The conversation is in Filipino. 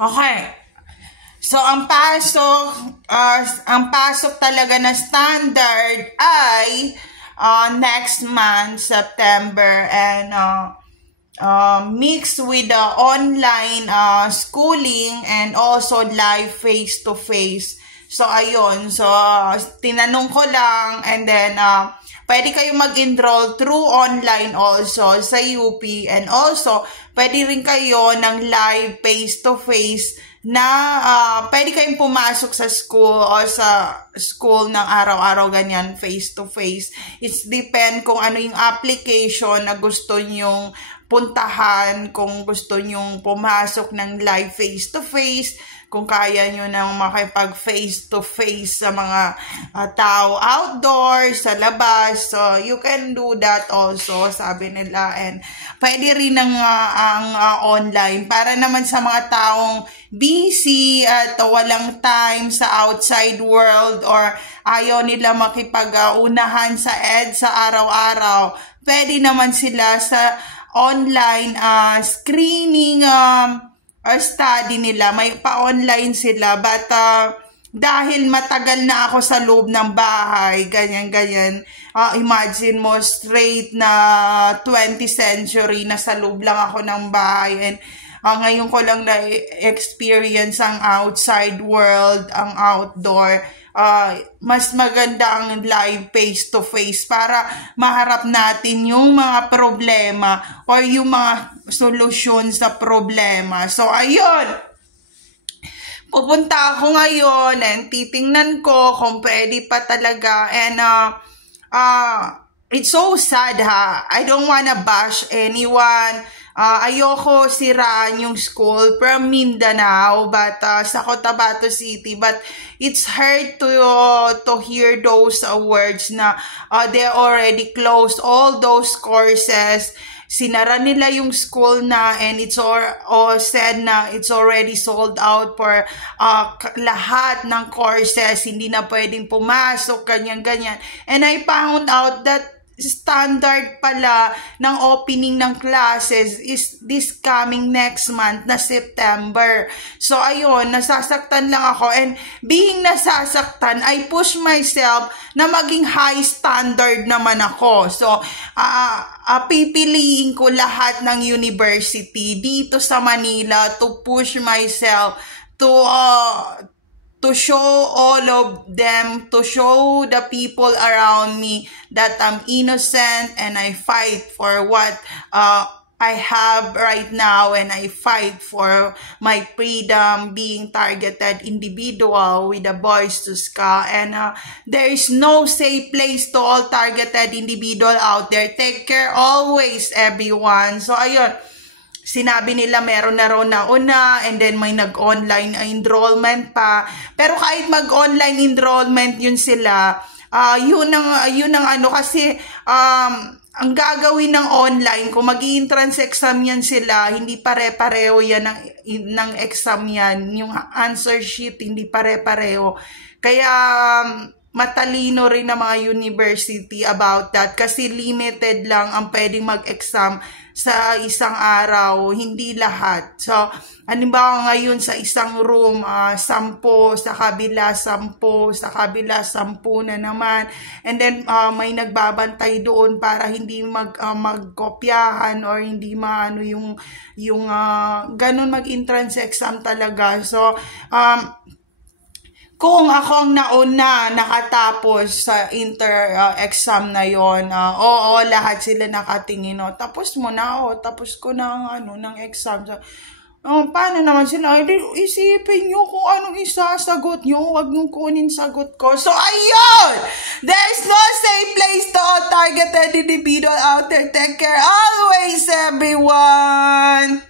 Okay. So, ang pasok talaga na standard ay next month, September, and mixed with the online schooling and also live face-to-face. So, ayun. So, tinanong ko lang, and then, pwede kayo mag-enroll through online also sa UP, and also, pwede rin kayo ng live face-to-face na pwede kayong pumasok sa school o sa school ng araw-araw ganyan face-to-face. It's depend kung ano yung application na gusto nyong puntahan, kung gusto nyong pumasok ng live face-to-face, kung kaya nyo nang makipag face-to-face sa mga tao outdoors, sa labas. So, you can do that also, sabi nila. And pwede rin ang online para naman sa mga taong busy at walang time sa outside world or ayaw nila makipag-unahan sa sa araw-araw. Pwede naman sila sa online screening or study nila, may pa-online sila, but dahil matagal na ako sa loob ng bahay, ganyan, imagine mo, straight na 20th century, nasa loob lang ako ng bahay, and ngayon ko lang na-experience ang outside world, ang outdoor. Mas maganda ang live face-to-face para maharap natin yung mga problema or yung mga solusyon sa problema. So, ayun. Pupunta ako ngayon and titingnan ko kung pwede pa talaga. And it's so sad ha. I don't wanna bash anyone. Ayoko siraan yung school from Mindanao, but sa Cotabato City, but it's hard to hear those words na they already closed all those courses. Sinara nila yung school na, and it's said na it's already sold out for lahat ng courses, hindi na pwedeng pumasok, ganyan. And I found out that standard pala ng opening ng classes is this coming next month na September. So, ayun, nasasaktan lang ako. And being nasasaktan, I push myself na maging high standard naman ako. So, pipiliin ko lahat ng university dito sa Manila to push myself to show all of them, to show the people around me that I'm innocent and I fight for what I have right now, and I fight for my freedom, being targeted individual with the Boys to Ska. And there is no safe place to all targeted individual out there. Take care always, everyone. So, ayun. Sinabi nila meron na raw nauna, and then may nag-online enrollment pa. Pero kahit mag-online enrollment yun sila, yun ang ano, kasi ang gagawin ng online, kung mag-i-entrance exam yan sila, hindi pare-pareho yan ng exam yan. Yung answer sheet, hindi pare-pareho. Kaya matalino rin ng mga university about that, kasi limited lang ang pwedeng mag-exam sa isang araw, hindi lahat. So, halimbawa ngayon sa isang room, 10, sa kabila 10, sa kabila 10 na naman. And then, may nagbabantay doon para hindi magkopyahan or hindi maano yung ganun mag-entrance exam talaga. So, kung ako ang nauna nakatapos sa exam na yon, oo, lahat sila nakatingin, tapos mo na, tapos ko na ng exam. So, paano naman sila? Isipin nyo kung anong isasagot nyo, huwag nyo kunin sagot ko. So, ayun! There's no safe place to all targeted individual out there. Take care always, everyone!